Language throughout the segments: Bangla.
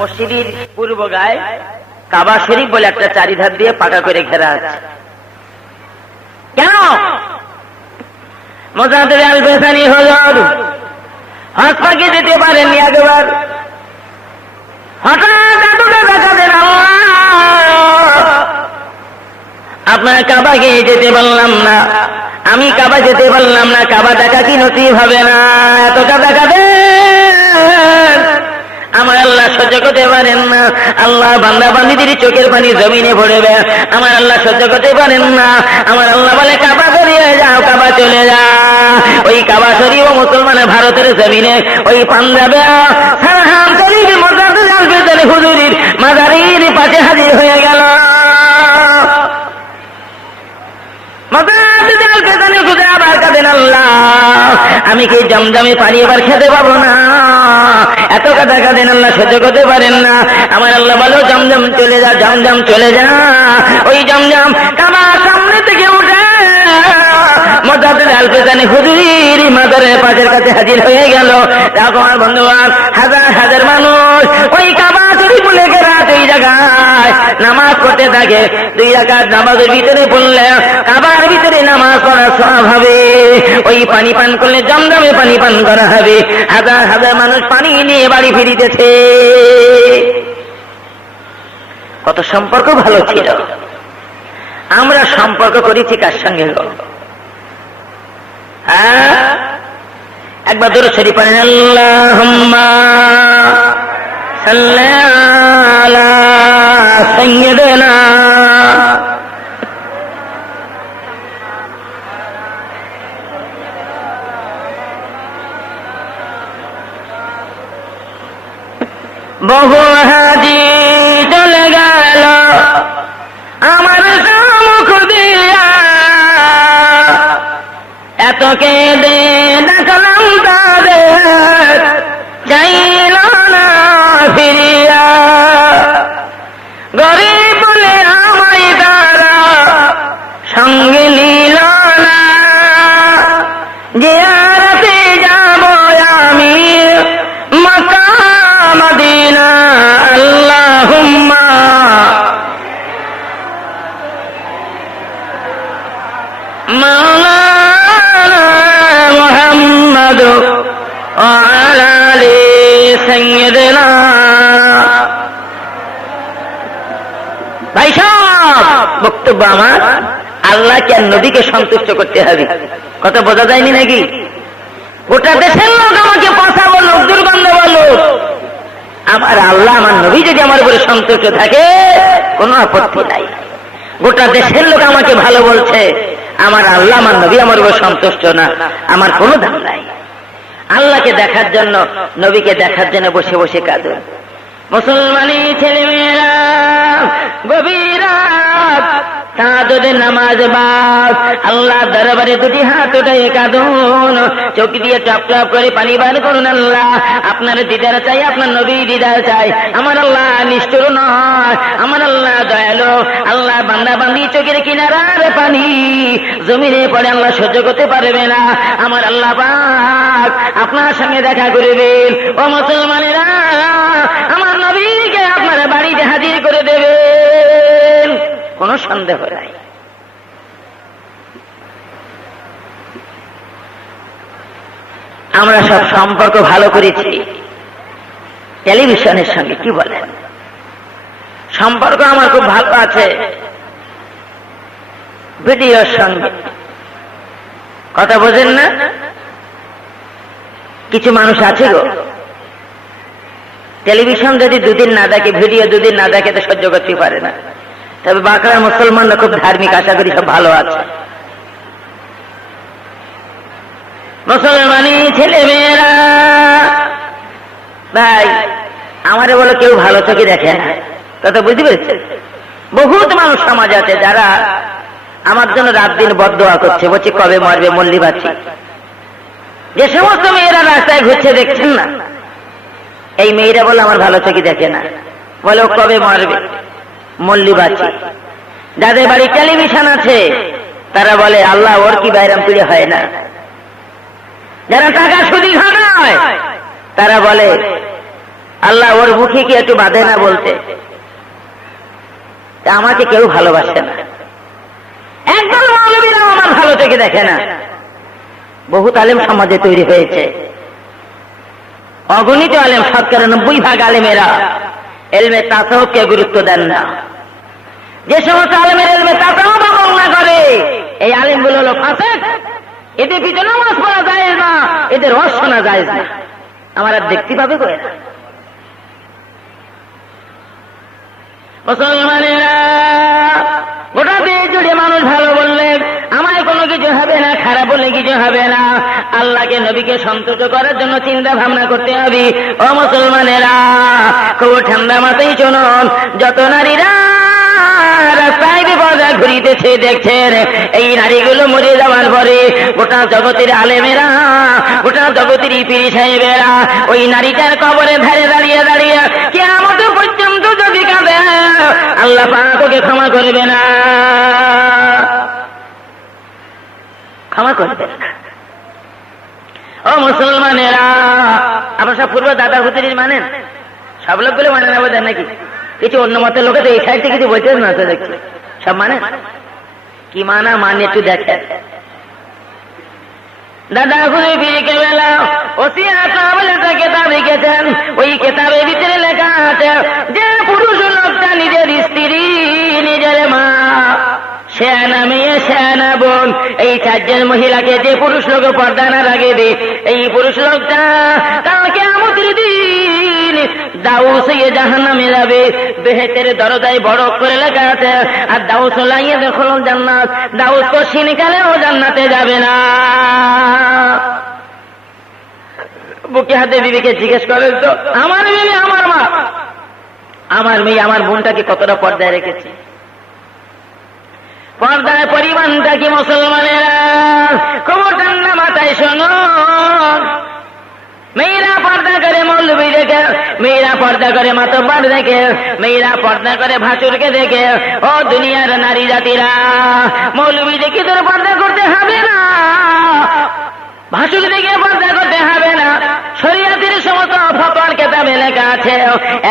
মসজিদের পূর্ব গায়ে কাবা শরীফ বলে একটা চারিধার দিয়ে পাকা করে ঘেরা আছে। কেন? মুজাদ্দিদ আল-বেসানি হুজুর হজ পাকে যেতে পারেননি একবার। হঠাৎ এতটা দেখা দেন আপনার কাবাকে যেতে পারলাম না, আমি কাবা যেতে পারলাম না, কাবা দেখা কি নসিব হবে না? এতটা দেখা দেন আমার আল্লাহ সহ্য করতে পারেন না। আল্লাহ বান্দা বান্দিদের চোখের পানি জমিনে পড়বে, আমার আল্লাহ সহ্য করতে পারেন না। আমার আল্লাহ বলে কাবা সরিয়ে যাও, কাবা চলে যা। ওই কাবা শরীফ মুসলমানের ভারতের জমিনে ওই পাঞ্জাবে সারহাম শরীফ মুজাদ্দিদ আল-বেসানি হুজুরের মাজারের পাশে হাজির হয়ে গেল। মুজাদ্দিদ আল-বেসানি হুজুর আবার কাঁদেন, আল্লাহ আমি কি জমজমে পানি এবার খেতে পাবো না? এত কথা কাঁদেন, আল্লাহ সহ্য করতে পারেন না। আমার আল্লাহ বলো জমজম চলে যা, জমজম চলে যা। ওই জমজম কাবার সামনে থেকে উঠে মুজাদ্দিদ আল-বেসানি হুজুরের মাজারের পাশের কাছে হাজির হয়ে গেল। দেখো আমার বন্ধুগণ, হাজার হাজার মানুষ ওই কাবা শরীফ বলে রাত ওই জায়গায় নামাজ পড়তে থাকে। 2 রাকাত নামাজের ভিতরে পড়লে কাবার ভিতরে নামাজ পড়া সওয়াব হবে। ওই পানি পান করলে জমজমে পানি পান করা হবে। হাজার হাজার মানুষ পানি নিয়ে বাড়ি ফিরিতেছে। কত সম্পর্ক ভালো ছিল। আমরা সম্পর্ক করেছি কার সঙ্গে? একবার দরুদ শরীফ পড়েন, আল্লাহুম্মা সাল্লি আলা সাইয়্যিদিনা বহু হাজি চলে গেল আমার সম্মুখ দিয়া, এত কেঁদে ডাকলাম তাদের চাইল না ফিরিয়া। গরিব বলে আমায় তারা সঙ্গে নিল না, জিয়ারতে যাব আমি মক্কা মদিনা। আল্লাহুম্মা মাওলানা মুহাম্মদ ওয়া আলা আলি সাইয়্যিদিনা। ভাই সাহেব, বক্তব্য আমার আল্লাহকে আর নবীকে সন্তুষ্ট করতে হবে। কথা বোঝা যায়নি নাকি? গোটা দেশের লোক আমাকে পচা বলুক, দুর্গন্ধ বলুক, আমার আল্লাহ আমার নবী যদি আমার উপরে সন্তুষ্ট থাকে কোনো আপত্তি নাই। গোটা দেশের লোক আমাকে ভালো বলছে, আমার আল্লাহ আমার নবী আমার উপর সন্তুষ্ট না, আমার কোনো দাম নাই। আল্লাহকে দেখার জন্য, নবীকে দেখার জন্য বসে বসে কাঁদুন। মুসলমানি ছেলে মেয়েরা গভীর রাত তাহাজ্জুদের নামাজ বাদ আল্লাহ দরবারে 2টি হাত উঠায় কাঁদুন, চোখ দিয়ে টপ টপ করে পানি বার করুন। আল্লাহ আপনার দিদার চাই, আপনার নবীর দিদার চাই। আমার আল্লাহ নিষ্ঠুর নয়, আমার আল্লাহ দয়ালু। আল্লাহ বান্দা বান্দি চোখের কিনারার পানি জমিনে পড়ে আল্লাহ সহ্য করতে পারবে না। আমার আল্লাহ পাক আপনার সঙ্গে দেখা করবেন। ও মুসলমানেরা, আমার নবীকে আপনার বাড়িতে হাজির করে দেবেন, কোনো সন্দেহ নাই। আমরা সব সম্পর্ক ভালো করেছি টেলিভিশনের সঙ্গে, কি বলেন? সম্পর্ক আমার খুব ভালো আছে ভিডিওর সঙ্গে। কথা বোঝেন না? কিছু মানুষ আছে গো, টেলিভিশন যদি 2 দিন না দেখে, ভিডিও 2 দিন না দেখে তো সহ্য করতে পারে না। তবে বাঁকুড়ার মুসলমানরা খুব ধার্মিক, আশা করি সব ভালো আছে। মুসলমানি ছেলে মেয়েরা ভাই, আমারে বলো কেউ ভালো চোখে দেখে না। কথা বুঝতে পেরেছে? বহুত মানুষ সমাজ আছে যারা আমার জন্য রাত দিন বদদোয়া করছে, বলছে কবে মরবে মল্লি বাচ্চি। যে সমস্ত মেয়েরা রাস্তায় ঘুরছে দেখছেন না, এই মেয়েরা বলে আমার ভালো চোখে দেখে না, বলে ও কবে মরবে মল্লি বাচ্চি। যাদের বাড়ি টেলিভিশন আছে তারা বলে আল্লাহ ওর কি বাইরাম পিড়ে হয় না। যারা টাকা সুদি খাটায় তারা বলে আল্লাহ ওর মুখে কি একটু বাঁধে না বলতে, আমাকে কেউ ভালোবাসে না, একদল মৌলবীরা আমার ভালো থেকে দেখে না। বহুত আলেম সমাজে তৈরি হয়েছে, অগণিত আলেম, ৯০% আলেমেরা এলমে তাসাউফকে গুরুত্ব দেন না। যে সমস্ত আলেমের এলমে তাসাউফ আমল না করে, এই আলেমগুলো হলো ফাসিক, এদের পিছনে নামাজ পড়া যায় না, এদের রস শোনা যায় না। আমার আর দেখতে পাবে করে না। মুসলমানেরা গোটা দেশ জুড়ে মানুষ ভালো বললে আমায় কোনো কিছু হবে না, খারাপ বললে কিছু হবে না। আল্লাহকে নবীকে সন্তুষ্ট করার জন্য চিন্তা ভাবনা করতে হবে। ও মুসলমানেরা, খুব ঠান্ডা মাথায় শুনুন, যত নারীরা রাস্তায় বিপদে ঘুরিতেছে দেখছেন, এই নারীগুলো মরে যাওয়ার পরে গোটা জগতের আলেমেরা, গোটা জগতের পীর সাহেবেরা ওই নারীটার কবরে ধারে দাঁড়িয়ে দাঁড়িয়ে কিয়ামত পর্যন্ত যদি কাঁদে, আল্লাহ পাক ওকে ক্ষমা করবে না, ক্ষমা করবে না। ও মুসলমানেরা, আপনার সব পূর্ব দাদা হুজুরি মানেন? সব লোকগুলো মানে না বোধহয় নাকি? কিছু অন্য মতের লোকে তো এই সাইড থেকে কিছু বলতে না, তো দেখছি সব মানে কি মানা মানে একটু দেখেন। দাদা হুজুরি পীরকে বেলা ওসিয়াত বলে একটা কিতাব লিখেছেন, ওই কিতাবের ভিতরে লেখা আছে যে পুরুষ লোকটা নিজের স্ত্রী, নিজের মা, শেয়ানা মেয়ে, শেয়ানা বোন, এই চারজন মহিলাকে যে পুরুষ লোক পর্দা না রাখে দে, এই পুরুষ লোকটা কালকে কিয়ামতের দিন দাউস জাহান্নামে যাবে। বেহেতের দরজায় বড় করে লেখা আছে, আর দাউস লাইয়ে দেখল জান্নাত, দাউস তো সিনকালেও জান্নাতে যাবে না। বুকে হাতে বিবিকে জিজ্ঞেস করেন তো, আমার মেয়ে, আমার মা, আমার মেয়ে, আমার বোনটাকে কতটা পর্দায় রেখেছে? পর্দার পরিমাণটা কি মুসলমানেরা? খুব ঠান্ডা মাথায় শোনো, মেয়েরা পর্দা করে মৌলবী দেখে, মেয়েরা পর্দা করে মাতব্বর দেখে, মেয়েরা পর্দা করে ভাসুরকে দেখে। ও দুনিয়ার নারী জাতিরা, মৌলবী দেখে তোর পর্দা করতে হবে না, ভাসুর দেখে পর্দা করতে হবে না। শরীয়তের সমস্ত ফতোয়ার কিতাবে লেখা আছে,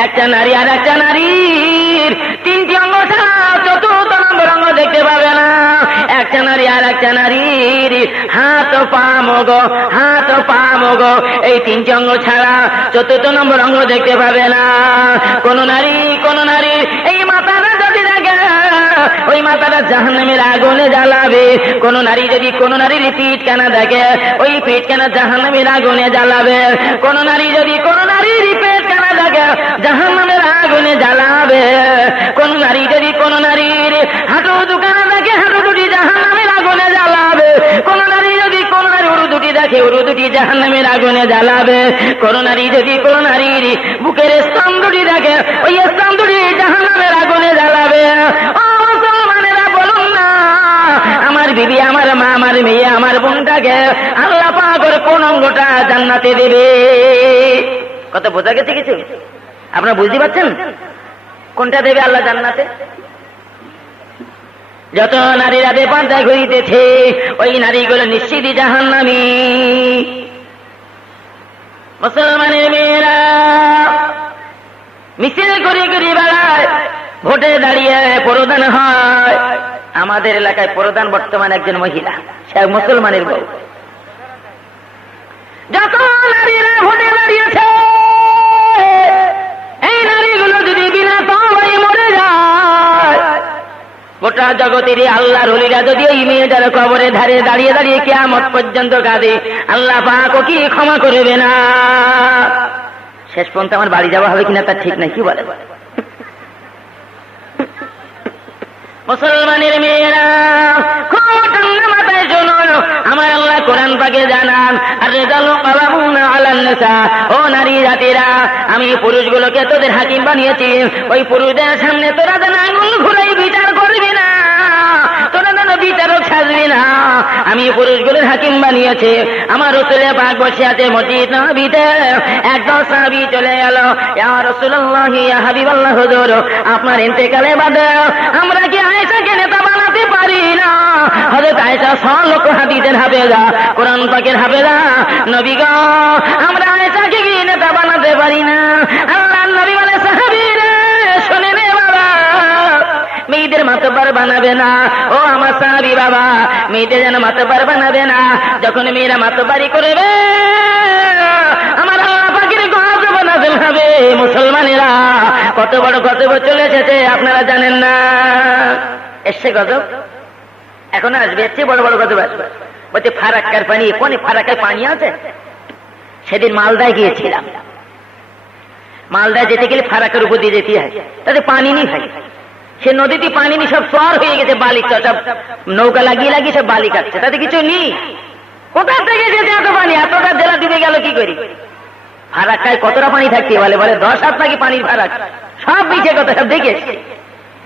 একটা নারী আর একটা নারীর তিনটি অঙ্গ ছাড়া চতুর্থ নম্বর অঙ্গ দেখতে পাবে না। একটা নারী আর একটা নারীর হাত পা মগ, হাত পা মগ, এই তিনটি অঙ্গ ছাড়া চতুর্থ নম্বর অঙ্গ দেখতে পাবে না। কোন নারী এই মাথাটা যদি দেখে, ওই মাথাটা জাহান্নামের আগুনে জ্বালাবে। কোন নারী যদি কোন নারীর পিঠ কানা দেখে, ওই পিঠ কানা জাহান্নামের আগুনে জ্বালাবে। কোন নারী যদি কোন নারীর পেট কানা দেখে, জাহান্নামের আগুনে জ্বালাবে। কোন নারী যদি কোন নারীর হাঁটু দুকানা দেখে, হাঁটু দুটি জাহান্নামের আগুনে জ্বালাবে। কোন নারী যদি কোন নারী উরু দুটি দেখে, উরু দুটি জাহান্নামের আগুনে জ্বালাবে। কোন নারী যদি কোন নারীর বুকের স্তন দুটি দেখে, ওই স্তন দুটি জাহান্নামের আগুনে জ্বালাবে। আমার বিবি, আমার মা, আমার মেয়ে, আমার বোনটাকে আল্লাহ পাক ওর কোন অঙ্গটা জান্নাতে দেবে? কত বোঝা গেছে কিছু? আপনারা বুঝতে পারছেন কোনটা দেবে আল্লাহ জান্নাতে? যত নারীরা বেপর্দায় ঘুরিতেছে, ওই নারীগুলো নিশ্চিতই জাহান্নামী। মুসলমানের মেয়েরা মিছিল করে করে বেড়ায়, ভোটে দাঁড়িয়ে প্রধান হয়। আমাদের এলাকায় প্রধান বর্তমান একজন মহিলা, সে মুসলমানের বউ। যত নারীরা ভোটে দাঁড়িয়েছে, এই নারীগুলো যদি বিনা তওবায় মরে যায়, গোটা জগতের আল্লাহর ওলিরা যদি এই মেয়েদের কবরে ধারে দাঁড়িয়ে দাঁড়িয়ে কিয়ামত পর্যন্ত কাঁদে, আল্লাহ পাক কি ক্ষমা করবে না? শেষ পর্যন্ত আমার বাড়ি যাওয়া হবে কিনা তার ঠিক নাই, কি বলে? মুসলমানের মেয়েরা খুব ঠান্ডা মাথায় শুনুন, আমার আল্লাহ কোরআন পাকে জানান, আর রিজালু কাওয়ামুনা আলান নিসা, ও নারী জাতিরা, আমি পুরুষগুলোকে তোদের হাকিম বানিয়েছি। ওই পুরুষদের সামনে তোরা যেন আঙুল ঘুরাই বিচার করবি না, তোরা যেন বিচারক সাজবি না। আমি পুরুষগুলোর হাকিম বানিয়েছি। আমার রাসূলের পাক বসে আছে মসজিদ নববীতে, একদল সাহাবী চলে এলো, ইয়া রাসূলুল্লাহ, ইয়া হাবিবাল্লাহ, হুজুর আপনার ইন্তেকালের বাদে আমরা কি আয়েশাকে নেতা বানাতে পারি না? হযরত আয়েশা 6 লক্ষ হাদিসের হাফেজা, কোরআন পাকের হাফেজা। নবী গো, আমরা আয়েশাকে কি নেতা বানাতে পারি না? মাতব্বর বানাবে না। ও আমার সাহাবী বাবা, মেয়েদের যেন মাতব্বর বানাবে না। যখন মেয়েরা মাতব্বরি করবে আমার আল্লাহ পাকের গজব নাযিল হবে। মুসলমানেরা কত বড় গজব চলে এসেছে আপনারা জানেন না। এসছে গজব, এখন আসবে, এসছে বড় বড় গজব আসবে। বলছে ফারাক্কার পানি, কোন ফারাক্কার পানি আছে? সেদিন মালদায় গিয়েছিলাম। মালদায় যেতে গেলে ফারাক্কার উপর দিয়ে যেতে হয়, তাতে পানি নেই ভাই। সে নদীতে পানি নেই, সব চর হয়ে গেছে, বালি সব নৌকা লাগিয়ে লাগিয়ে সব বালি কাটছে, তাতে কিছু নেই। কোথা থেকে যেতে এত পানি? এতটা জেলা ডুবে গেল কি করি? ফারাক্কায় কতটা পানি থাকতে বলে 10 হাত নাকি পানির ফারাক, সব বিছে কত সব দেখে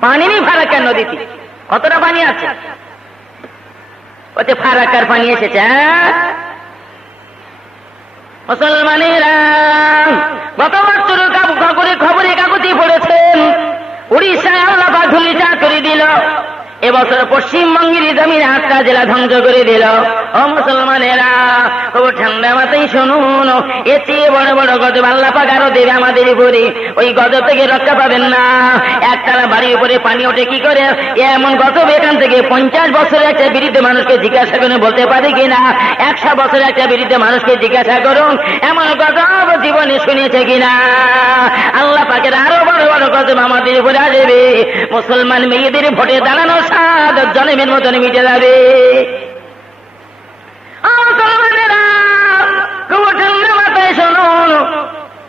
পানি নেই ফারাক্কার নদীতে, কতটা পানি আছে? ওতে ফারাক্কার পানি এসেছে। মুসলমানেরা গত বছর খবরে কাগজে পড়েছেন উড়িষ্যায় আল্লাহ পাক ধুলিসা করে দিল। এবছর পশ্চিমবঙ্গের জমির 8টা জেলা ধ্বংস করে দিল। ও মুসলমানেরা, খুব ঠান্ডা মাথায় শুনুন, এর চেয়ে বড় বড় গজব আল্লাহ পাক আরো দেবে আমাদের উপরে। ওই গজব থেকে রক্ষা পাবেন না। একতলা বাড়ির উপরে পানি ওঠে কি করে? এমন গজব এখান থেকে 50 বছরের একটা বিরুদ্ধে মানুষকে জিজ্ঞাসা করুন বলতে পারে কিনা। 100 বছরের একটা বিরুদ্ধে মানুষকে জিজ্ঞাসা করুন এমন গজব জীবনে শুনেছে কিনা। আল্লাহ পাকের আরো বড় বড় গজব আমাদের উপরে আসবে। মুসলমান মেয়েদের ভোটে দাঁড়ানো সাদ জনমের মতন মিটে যাবে।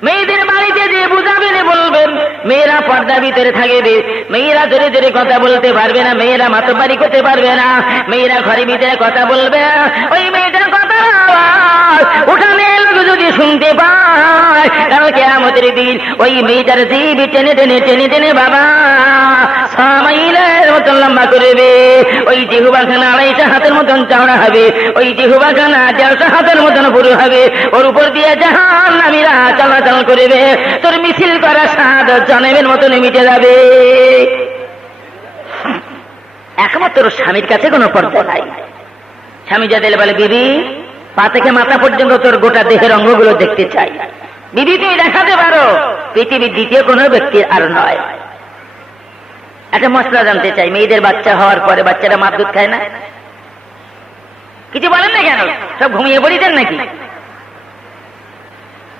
মেয়েদের বাড়িতে যে বুঝাবেন বলবেন, মেয়েরা পর্দা ভিতরে থাকবে, মেয়েরা ধরে ধরে কথা বলতে পারবে না, মেয়েরা মাতব্বরি করতে পারবে না, মেয়েরা ঘরের ভিতরে কথা বলবে। ওই মেয়েটার কথা উঠানে লোক যদি শুনতে পায়, কারণ কিয়ামতের দিন ওই মেয়েটার জীব টেনে টেনে টেনে টেনে বাবা 6 মাইলের মতন লম্বা করবে। ওই জিহ্বাখানা 250 হাতের মতন চওড়া হবে, ওই জিহ্বাখানা 150 হাতের মতন পুরু হবে। ওর উপর দিয়ে জাহান্নামীরা চলাচল করবে। তোর মিছিল করা সাদ জনমের মতন মিটে যাবে। একমাত্র স্বামীর কাছে কোনো পর্দা নাই। স্বামী যা দিলে বলে, বিবি পা থেকে মাথা পর্যন্ত তোর গোটা দেহের অঙ্গগুলো দেখতে চাই। বিবি তুমি দেখাতে পারো, পৃথিবীর দ্বিতীয় কোনো ব্যক্তির আর নয়। একটা মশলা জানতে চাই, মেয়েদের বাচ্চা হওয়ার পরে বাচ্চারা মাপ দুধ খায় না? কিছু বলেন না কেন? সব ঘুমিয়ে পড়িতেন নাকি?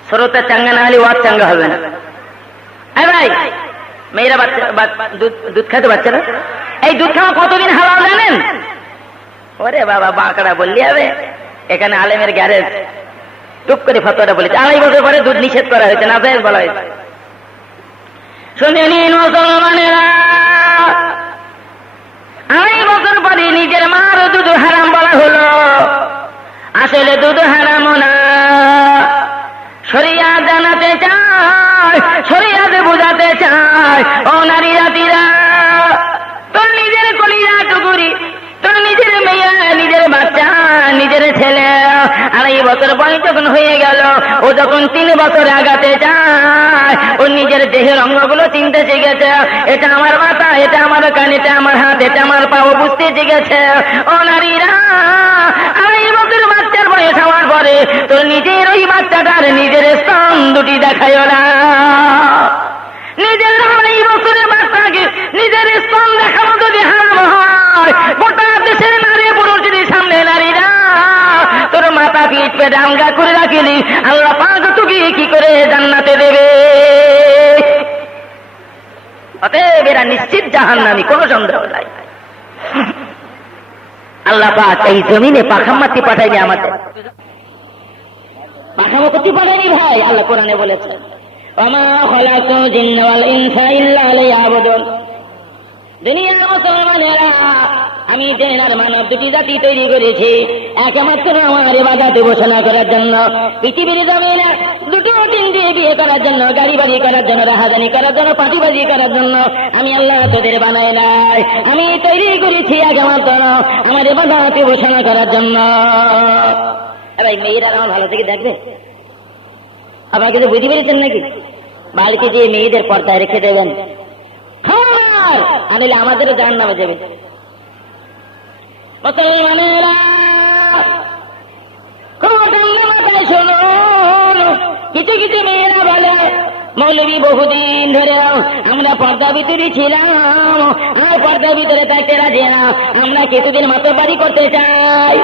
শ্রোতা চাঙ্গা না হলে ওয়াজ চাঙ্গা হবে না। ভাই, মেয়েরা দুধ খায় তো বাচ্চারা? এই দুধ খাওয়া কতদিন হালাল জানেন? ওরে বাবা, বাঁকড়া বললি হবে। এখানে আলেমের গ্যারেজ টুপ করে ফতোয়াটা বলেছে 2.5 বছর পরে দুধ নিষেধ করা হয়েছে, না জায়েজ বলা হয়েছে। শুনে নিন মুসলমানেরা, 2.5 বছর পরে নিজের মার দুধ হারাম বলা হলো। আসলে দুধ হারাম না, শরিয়াত জানাতে চায়, শরিয়াতে বোঝাতে চায়। ও নারী জাতিরা, তোর নিজের কলিজা টুকুরি, তোর নিজের মেয়ে, নিজের বাচ্চা, নিজের ছেলে 2.5 বছর বয়স যখন হয়ে গেল, ও যখন 3 বছর আগাতে যায়, ও নিজের দেহের অঙ্গগুলো চিনতে শিখেছে। এটা আমার মাথা, এটা আমার কান, এটা আমার হাত, এটা আমার পা, ও বুঝতে শিখেছে। ও নারীরা, 2.5 বছর বাচ্চার বয়স হওয়ার পরে তোর নিজের ওই বাচ্চাটার নিজের স্তন দুটি দেখায় না। নিজের 2.5 বছরের বাচ্চাকে নিজের স্তন দেখানো যদি হারাম হয়, গোটা দেশের নারী পুরুষ যদি সামনে নারীরা তোর মাথা পিঠ পে ডাঙ্গা করে রাখিলি, আল্লাহ পাক তোকে কি করে জান্নাতে দেবে? অতএব এরা নিশ্চিত জাহান্নামী, কোনো সন্দেহ নাই। আল্লাহ পাক এই জমিনে পাখামাতি পাঠায়নি, আমাদের পাখামাতি পাঠায়নি ভাই। আল্লাহ কোরআনে বলেছেন, ওমা খালাকুল জিন্না ওয়াল ইনসা ইল্লা লিয়াবুদুন। দুনিয়ার মুসলমানেরা, আমি জিন আর মানব দুটি জাতি তৈরি করেছি একমাত্র আমার ইবাদত ঘোষণা করার জন্য। পৃথিবীর জমিনে 2-3 বিয়ে করার জন্য, গাড়ি বাড়ি করার জন্য, রাহাজানি করার জন্য, পাটিবাজি করার জন্য আমি আল্লাহ তোদের বানাই নাই। আমি তৈরি করেছি একমাত্র আমার ইবাদত ঘোষণা করার জন্য। ভাই, মেয়েরা আমার ভালো থেকে দেখবে। আপনারা কিছু বুঝতে পেরেছেন নাকি? বাড়িতে গিয়ে মেয়েদের পর্দায় রেখে দেবেন, আনলে আমাদেরও জাহান্নামে যাবে। মুসলমানেরা, কিছু কিছু মেয়েরা বলে মৌলবী বহুদিন ধরে আমরা পর্দা ভিতরে ছিলাম, আর পর্দার ভিতরে থাকতে রাজি না, আমরা কিছুদিন মাতব্বারি করতে চাই।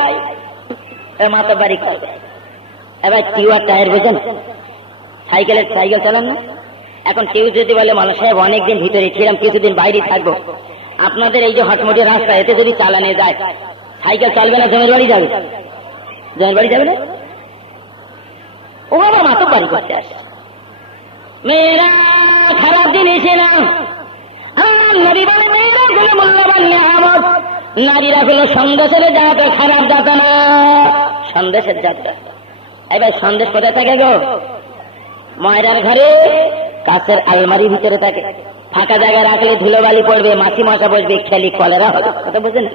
মাতব্বারি করবে এবার টিউ আর টায়ার বোঝেন, সাইকেল চালান না। এখন টিউ যদি বলে মালা সাহেব অনেকদিন ভিতরে ছিলাম, কিছুদিন বাইরে থাকবো, আপনাদের এই যে হটমটি রাস্তা এতে যদি চালানো যায়, সাইকেল চলবে না, জমির বাড়ি যাবে, জমির বাড়ি যাবে না, ও আবার মাতব্বারি করতে আসে। মেয়েরা খারাপ জিনিস না, আমার নবী বলে মেয়েরা গুলো মূল্যবান নিয়ামত, নারীরা গুলো সন্দেশের জাত, খারাপ জাত না, সন্দেশের জাত। এবার সন্দেশ কোথায় থাকে গো? ময়রার ঘরে কাছের আলমারির ভিতরে থাকে, ফাঁকা জায়গায় রাখলে ধুলোবালি পড়বে, মাছি মশা বসবে, খেলি কলেরা হবে। কথা বুঝেন?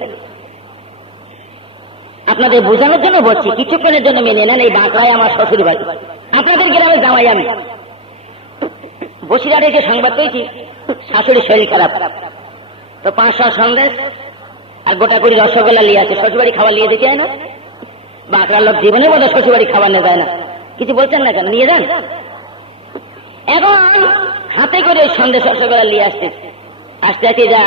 আপনাদের বোঝানোর জন্য বলছি, কিছুক্ষণের জন্য মেনে নেন। এই বাঁকড়ায় আমার শ্বশুর বাড়ি, আপনাদের গ্রামে জামাই আমি। বসিরহাটে যে সংবাদ পেয়েছি, শাশুড়ির শরীর খারাপ, তো 500 সন্দেশ আর গোটা করে রসগোল্লা নিয়ে আছে, শ্বশুরবাড়ি খাবার নিয়ে দিতে হয় না? বাঁকড়ার লোক জীবনে বোধ শ্বশুরবাড়ি খাবার নিয়ে যায় না, কিছু বলছেন না কেন? নিয়ে যান। এখন হাতে করে ওই সন্দেশ রসগোল্লা নিয়ে আসছে, আস্তে আস্তে যা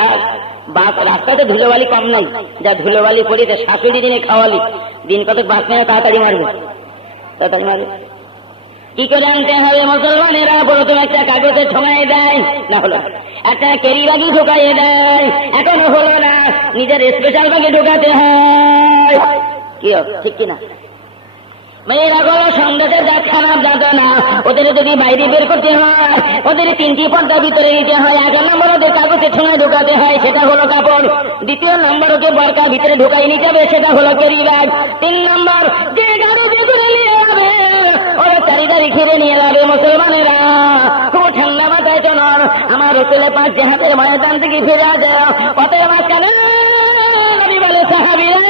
রাস্তায় তো ধুলোবালি কম নাই, যা ধুলোবালি পড়িতে শাশুড়ি দিনে খাওয়ালি, দিন কত বাস নেয়, তাড়াতাড়ি মারবে, তাড়াতাড়ি মারবে। কি করে আনতে হবে? মুসলমানেরা প্রথমে একটা কাগজে ঠোঙাই দেয়, না হলো একটা কেরি বাগি ঢোকাইয়ে দেয়, এখনো হলো না, নিজের স্পেশাল বাগে ঢোকাতে হয়। কি ঠিক কিনা? মেয়েরা কোনো সন্দেশের জাত খারাপ জাত না, ওদের যদি বাইরে বের করতে হয়, ওদের 3টি পর্দা ভিতরে নিতে হয়। 1 নম্বর ওদের কাগজে ঠোঙায় ঢোকাতে হয়, সেটা হলো কাপড়। 2 নম্বর ওকে বরকা ভিতরে ঢোকাই নিতে হবে, সেটা হলো কেরি ব্যাগ। 3 নম্বর যে গাড়ি ভিতরে নিয়ে যাবে, ওরা চারিদারি ঘিরে নিয়ে যাবে। মুসলমানেরা খুব ঠান্ডা মাথায় চলন, আমার রসুলের 5 জেহাদের ময়দান থেকে ফিরে আসে, পথের মাঝখানে নবী বলে সাহাবীরা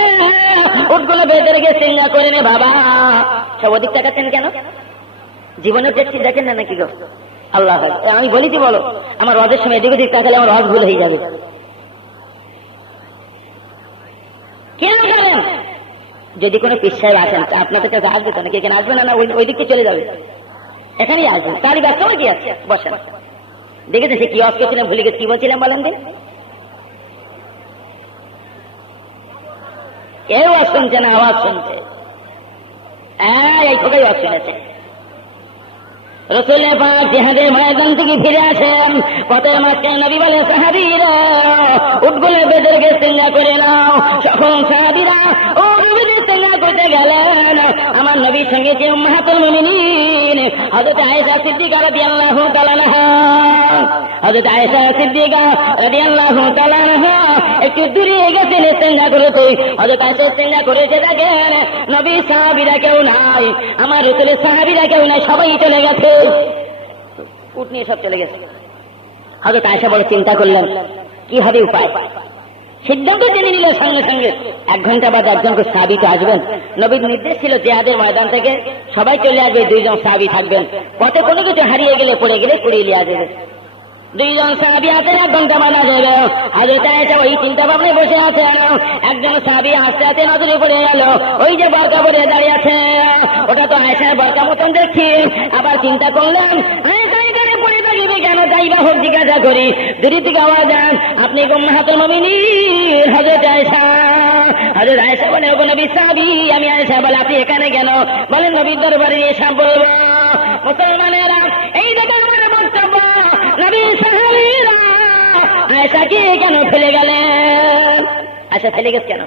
উটগুলো বেঁধে রেখে সিঙ্গা করে নে বাবা। সব ওদিক তাকাচ্ছেন কেন? জীবনের দেখছি দেখেন না নাকি গো? আল্লাহ আমি বলি কি বলো, আমার রজের সময় এদিক ওদিক তাকালে আমার রজ ভুল হয়ে যাবে। কেন করেন? যদি কোনো পীর সাহেব আসেন, আপনাদের কাছে আসবে তো, নাকি এখানে আসবে না, না ওই দিকে চলে যাবে? এখানেই আসবে, তারই ব্যস্ত কি আছে, বসেন। দেখেছে সে কি অস্ত্র ছিলেন, ভুলে গেছে, কি বলছিলাম বলেন দিন? কেউ আওয়াজ শুনছে না, আওয়াজ শুনছে, এই খোকাই আওয়াজ শুনেছে। রসুলের পাক জিহাদের ময়দান থেকে ফিরে আসেন, পথের মাঝখানে নবী বলে সাহাবীরা উটগুলো বেঁধে রেখে সিঙ্গা করে নাও। সকল সাহাবীরা ও নবীদের সিঙ্গা করতে গেলেন। আমার নবীর সঙ্গে যে উম্মাহাতুল মুমিনিন হযরত আয়েশা সিদ্দিকা রাদিয়াল্লাহু তাআলা আনহা, হযরত আয়েশা সিদ্দিকা রাদিয়াল্লাহু তাআলা আনহা একটু দূরে গেছেন সিঙ্গা করতে। হযরত আয়েশা সিঙ্গা করেছে, দেখেন নবী সাহাবীরা কেউ নাই, আমার রসুলের সাহাবীরা কেউ নাই, সবাই চলে গেছে, উট নিয়ে সব চলে গেছে। হযরত আয়েশা বড় চিন্তা করলেন কি হবে উপায়। সিদ্ধান্ত জেনে নিল সঙ্গে সঙ্গে 1 ঘন্টা বাদ একজন সাহাবী তো আসবেন। নবীর নির্দেশ ছিল জিহাদের ময়দান থেকে সবাই চলে আসবে, 2 জন সাহাবী থাকবেন, পথে কোনো কিছু হারিয়ে গেলে পড়ে গেলে কুড়িয়ে নিয়ে আসবে। 2 জন সাহাবী আছেন, 1 ঘন্টা বাদ আসবে। হযরত আয়েশা ওই চিন্তা ভাবনায় বসে আছেন, একজন সাহাবী আস্তে আস্তে নজরে পড়ে গেল, ওই যে বরকা পরে দাঁড়িয়ে আছে, ওটা তো আয়েশার বরকা মতন দেখছি। আবার চিন্তা করলেন আয়েশা এখানে পড়ে থাকবে কেন, যাইবা হোক জিজ্ঞাসা করি। দূরে থেকে আওয়াজ আন, আপনি উম্মাহাতুল মুমিনিন হযরত আয়েশা। হযরত আয়েশা বলে, ওগো নবী সাহাবী আমি আয়েশা। বলে আপনি এখানে কেন? বলেন নবীর দরবারে এসে বলব। মুসলমানেরা এই দেখেন আমার বক্তব্য, নবী সাহাবীরা আয়েশাকে কেন ফেলে গেলেন? আয়েশা ফেলে গেছে কেন?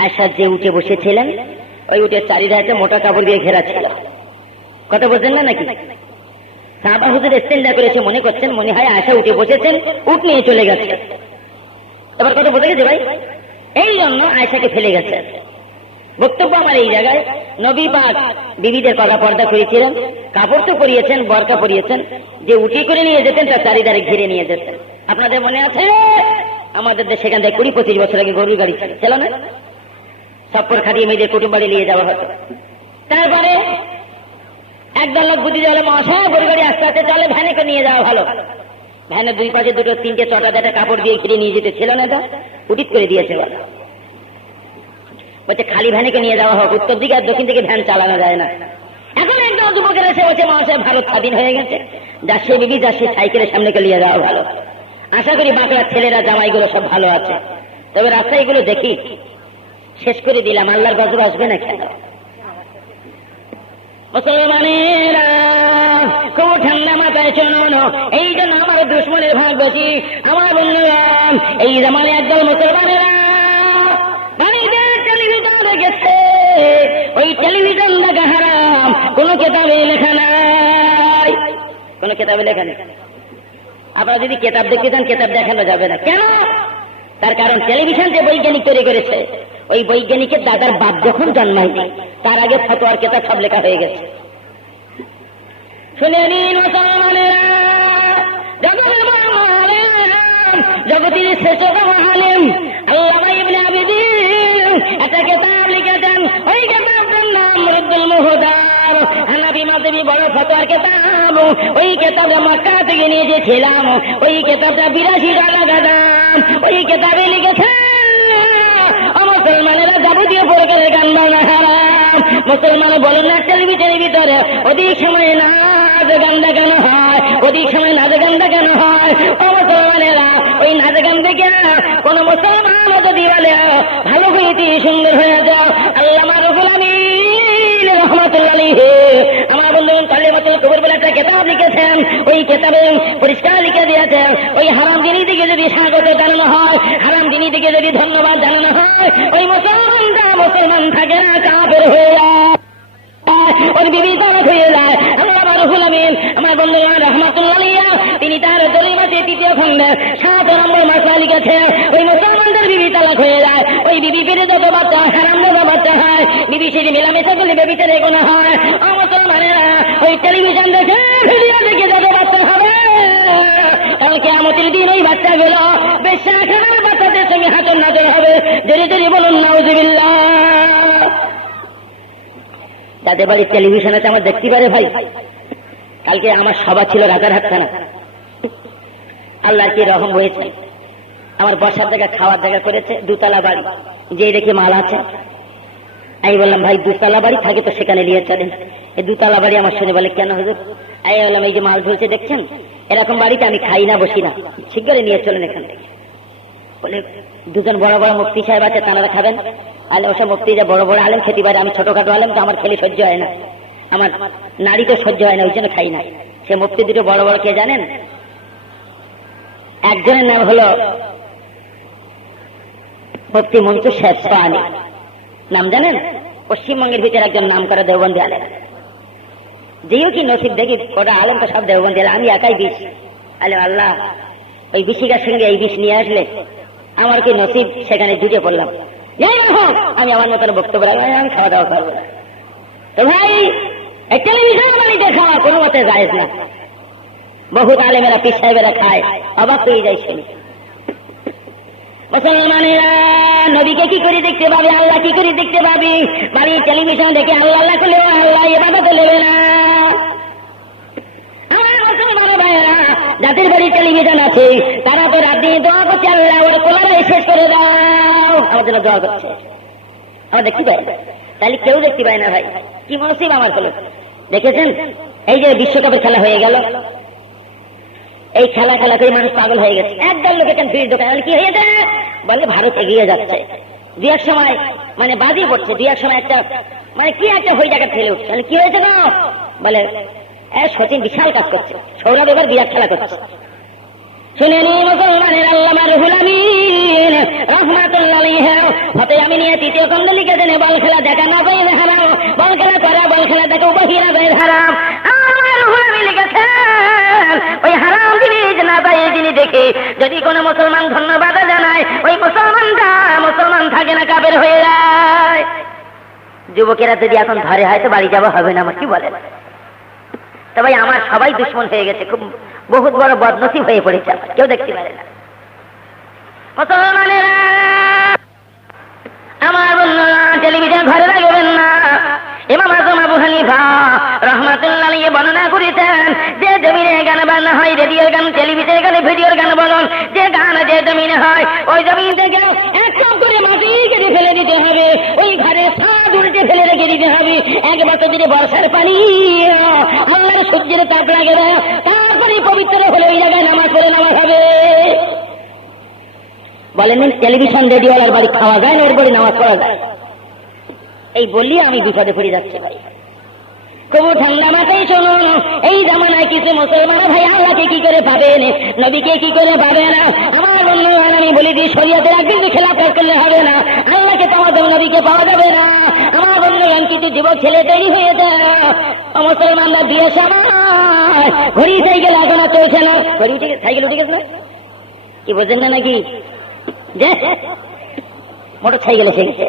আয়েশা যে উঠে বসেছিলেন ওই উটের চারিধারে মোটা কাপড় দিয়ে ঘেরা ছিল। কথা বলছেন না নাকি? সাহাবা হুজুর ইস্তেঞ্জা করেছে মনে করছেন, মনে হয় আয়েশা উঠে বসেছেন, উট নিয়ে চলে গেছে। এবার কথা বোঝা গেছে ভাই? এই জন্য আয়েশাকে ফেলে গেছে। বক্তব্য আমার এই জায়গায়, নবী পাক বিবিদের কলা পর্দা করেছিলেন, কাপড় তো পরিয়েছেন, বরকা পরিয়েছেন, যে উঠি করে নিয়ে যেতেন তার চারিধারে ঘিরে নিয়ে যেতেন। আপনাদের মনে আছে আমাদের দেশে সেখান থেকে 20-25 বছর আগে গরুর গাড়ি ছিল না, সপ্পর খাটিয়ে মেয়েদের কুটুম বাড়ি নিয়ে যাওয়া হতো। তারপরে একদল লোক বুদ্ধি দিলে মশাই গরুর গাড়ি আস্তে আস্তে চলে, ভ্যানে করে নিয়ে যাওয়া ভালো। ভ্যানের 2 পাশে 2-3টে চটা দেটা কাপড় দিয়ে ঘিরে নিয়ে যেতে ছিল না, তো উঠিত করে দিয়েছে। বলছে খালি ভ্যানে নিয়ে যাওয়া হোক, উত্তর দিকে আর দক্ষিণ দিকে ভ্যান চালানো যায় না। এখন একদম যুবকের এসে বলছে মহাশয় ভারত স্বাধীন হয়ে গেছে, যাচ্ছে বিবি যাচ্ছে সাইকেলের সামনে নিয়ে যাওয়া ভালো। আশা করি বাংলার ছেলেরা জামাইগুলো সব ভালো আছে, তবে রাস্তায় এগুলো দেখি শেষ করে দিলাম, আল্লাহর গজব আসবে না কেন? মুসলমানেরা খুব ঠান্ডা মাথায় শুনুন, এই জন্য আমার দুশ্মনের ভাগ বেশি। আমার বন্ধুরা, এই জামানে একদল মুসলমানেরা বাড়িতে টেলিভিশন রেখেছে, ওই টেলিভিশন দেখা হারাম, কোন কেতাবে লেখা নাই, কোন কেতাবে লেখা নেই। আপনারা যদি কেতাব দেখতে চান কেতাব দেখানো যাবে না। কেন? তার কারণ টেলিভিশন যে বৈজ্ঞানিক তৈরি করেছে, ওই বৈজ্ঞানিকের দাদার বাপ যখন জন্মায়নি তার আগে ফতোয়ার কেতাব সব লেখা হয়ে গেছে। শুনে নিন মুসলমানেরা, জগতের শ্রেষ্ঠ আলেম আল্লামা ইবনে আবিদিন একটা কেতাব লিখেছেন, ওই কেতাবটার নাম রদ্দুল মুহতার, হানাফি মাযহাবী বড় ফতোয়ার কেতাব। ওই কেতাবটা মক্কা থেকে নিয়ে এসেছিলাম, ওই কেতাবটা 82 টাকা দাম। ওই কেতাবে লিখেছেন মুসলমানেরা যাবতীয় প্রকারের গান বাজনা হারাম। মুসলমান বলেন না টেলিভিশনের ভিতরে অধিক সময় নাচ গান দেখানো হয়, অধিক সময় নাচ গান দেখানো হয়। ও মুসলমানেরা, ওই নাচ গান দেখে কোন মুসলমান যদি বলে ভালো হয়েছি সুন্দর হয়ে যাও, আল্লামা রুহুল আমিন রাহমাতুল্লাহ আলাইহি আমার বন্ধু কালিমাতুল কুবর বলে একটা কেতাব লিখেছেন। ওই কেতাবে পরিষ্কার লিখে দিয়েছেন, ওই হারাম জিনিস দিকে যদি স্বাগত জানানো হয়, হারাম জিনিস দিকে যদি ধন্যবাদ জানানো হয়, ওই মুসলমানরা মুসলমান থাকে না, কাফের হয়ে যায়, ওর বিবি তালাক হয়ে যায়। আল্লামা রুহুল আমিন আমার বন্ধু রাহমাতুল্লাহ আলাইহি তিনি তার দলিমাতে 3য় খণ্ডে 7 নম্বর মাসলা লিখেছে, ওই মুসলমানদের বিবি তালাক হয়ে যায়, ওই বিবি পেটে যত বাচ্চা হারাম যত বাচ্চা হয়, বিবি সেটি মেলামেশা করলে বেবিচারে গোনা হয়। ও মুসলমানেরা, ওই টেলিভিশন দেখে ভিডিও দেখে যত বাচ্চা হবে, কাল কিয়ামতের দিন ওই বাচ্চাগুলো বেশ্যাখানার বাচ্চাদের সঙ্গে হাতর নাজর হবে। জোরে জোরে বলুন নাউজুবিল্লাহ। যাদের বাড়ি টেলিভিশন আছে আমার দেখতে পারে ভাই। কালকে আমার সভা ছিল রাজারহাট থানা, আল্লাহর কি রহম হয়েছে, আমার বসার জায়গা খাওয়ার জায়গা করেছে, 2 তলা বাড়ি, যে দেখে মাল আছে। আমি বললাম ভাই 2 তলা বাড়ি থাকে তো সেখানে নিয়ে চলেন। এই 2 তলা বাড়ি আমার শুনে বলে কেন হুজুর? আমি বললাম এই যে মাল ঝুলছে দেখছেন, এরকম বাড়িতে আমি খাই না বসি না, শীঘ্রই নিয়ে চলেন এখান থেকে। বলে 2জন বড় বড় মুফতি সাহেব আছে, তারা খাবেন। আলে ওসব মুফতি যে বড় বড় আলেম খেতে পারে, আমি ছোটখাটো আলেম তো আমার খেলে সহ্য হয় না, আমার নারী তো সহ্য হয় না, ওই জন্য খাই না। সে মুফতি দুটো বড় বড় কে জানেন? একজনের নাম হলো মুফতি মনসুর সাহেব সোহানি, নাম জানেন? পশ্চিমবঙ্গের ভিতরে একজন নাম করা দেওবন্দি আলেম। যেও কি নসিব দেখি, ওটা আলেম তো সব দেওবন্দি আলেম, আমি একাই বিষ আলেম। আল্লাহ ওই বিশিকার সঙ্গে এই বিষ নিয়ে আসলে আমার কি নসিব, সেখানে জুটে পড়লাম। আমি আমার মতন বক্তব্য রাখবো, আমি খাওয়া দাওয়া করবো না। তো ভাই এই টেলিভিশন বাড়িতে খাওয়া কোনো মতে জায়েজ না। বহুত আলেমেরা পীর সাহেবেরা খায়, অবাক হয়ে যায় শুনে। মুসলমানেরা নবীকে কি করে দেখতে পাবে, আল্লাহ কি করে দেখতে পাবে? বাড়ির টেলিভিশন দেখে আল্লাহ আল্লাহ করলে আল্লাহ ইবাদত নেবে না। আমার মুসলমান ভাইয়েরা যাদের বাড়ি টেলিভিশন আছে তারা তো রাত দিয়ে দোয়া করছে, আল্লাহ ওর কোলারাই শেষ করে দাও, আমার জন্য দোয়া করছে। আমার দেখতে পাই না, তাহলে কেউ দেখতে পায় না ভাই, কি মুসিব আমার হলো। দেখেছেন এই যে বিশ্বকাপের খেলা হয়ে গেল, এই খেলা খেলা করে মানুষ পাগল হয়ে গেছে। একদল লোক এখানে ফ্রিজ দোকানে কি হয়েছে বলে ভারত এগিয়ে যাচ্ছে, 2 এক সময় মানে বাজি পড়ছে, 2 এক সময় একটা মানে কি একটা হয়ে জায়গা ফেলে উঠছে, কি হয়েছে না বলে সচিন বিশাল কাজ করছে, সৌরভ এবার বিরাট খেলা করছে। শুনে নি মুসলমানের আল্লামা রুহুল আমিন রাহমাতুল্লাহ আলাইহি হতে আমি নিয়ে 3য় খণ্ড লিখেছেন, বল খেলা দেখা না পাই হারাম, বল খেলা করা বল খেলা দেখা বহিরা যায় হারাম। আল্লামা রুহুল আমিন লিখেছেন ওই হারাম জিনিস না পাই এই জিনিস দেখে যদি কোনো মুসলমান ধন্যবাদ জানায়, ওই মুসলমানটা মুসলমান থাকে না, কাফের হয়ে যায়। যুবকেরা যদি এখন ধরে হয়তো বাড়ি যাওয়া হবে না, আমার কি বলেন? তো ভাই আমার সবাই দুশ্মন হয়ে গেছে, খুব বহুত বড় বদনসিব হয়ে পড়েছে, কেউ দেখতে পারে না। মুসলমানেরা আমার বন্ধুরা টেলিভিশন ঘরে রাখবেন না। ইমাম আযম আবু হানিফা রাহমাতুল্লাহ আলাইহি বর্ণনা করেছেন যে জমিনে গান বাজনা হয়, রেডিওর গান, টেলিভিশনের গান, ভিডিওর গান বলুন, যে গান যে জমিনে হয় ওই জমিন থেকে এক কাপ করে মাটি কেটে ফেলে দিতে হবে, ওই ঘরে ছাদ উল্টে ফেলে রেখে দিতে দিতে হবে। এক বছর যদি বর্ষার পানি আল্লাহর সূর্যের তাপ লাগে না, তারপরে পবিত্র হলে ওই জায়গায় নামাজ পড়ে নামাজ হবে। বলেন টেলিভিশন রেডিওলার বাড়ি খাওয়া যায় না, এর বাড়ি নামাজ পড়া যায়? এই বললি আমি বিপদে পড়ে যাচ্ছে ভাই। তবু ঠান্ডা মাথায় শুনুন, এই জামানায় কিছু মুসলমান ভাই আল্লাহকে কি করে পাবেন, নবীকে কি করে পাবে না? আমার বন্ধুগণ, আমি বলি দিই, শরীয়তের একদিন খেলাফ করলে হবে না, আল্লাহকে পাওয়া যাবে, নবীকে পাওয়া যাবে না। আমার বন্ধুগণ, কিছু যুবক ছেলে তৈরি হয়ে যায়, মুসলমানরা বিয়ে সময় ঘড়ি সাইকেল এখনো চলছে না। ঘড়ি উঠে সাইকেল উঠে গেছে, কি বোঝেন না নাকি? যে মোটর সাইকেল এসে গেছে,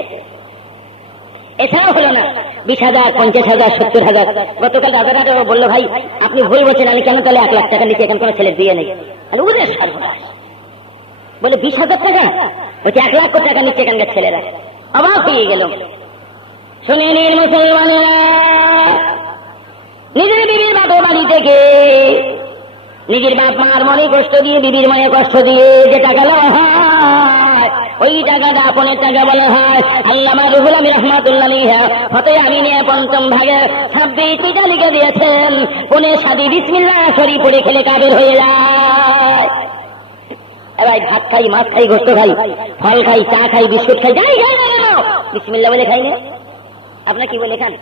এছাড়াও হলো না 20,000, 50,000, 70,000। গতকাল রাজাঘাটে বললো, ভাই আপনি ভুল বলছেন, আমি কেন তাহলে 1 লাখ টাকা নিচ্ছি, এখন কোনো ছেলের বিয়ে নেই। ওদের সর্বনাশ, বলে 20,000 টাকা, বলছে 1 লাখ টাকা নিচ্ছে এখানকার ছেলেরা। অবাক হয়ে গেল। শুনে নিন মুসলমানেরা, নিজের বিবির বাপের বাড়ি থেকে নিজের বাপ মার মনে কষ্ট দিয়ে, বিবির মনে কষ্ট দিয়ে যে টাকা দেওয়া হয়, ওই টাকাটা আপনের টাকা বলা হয়। আল্লামা রুহুল আমিন রাহমাতুল্লাহ আলাইহি ফতোয়া আমিনে ৫ম ভাগে 26 পৃষ্ঠা লিখে দিয়েছেন, কোনে শাদি বিসমিল্লাহ শরীফ পড়ে খেলে কাবের হয়ে যায়। ভাই ভাত খাই, মাছ খাই, গোস্ত খাই, ফল খাই, চা খাই, বিস্কুট খাই, যাই খাই না, বিসমিল্লাহ বলে খাই না। আপনার কি বলে খান?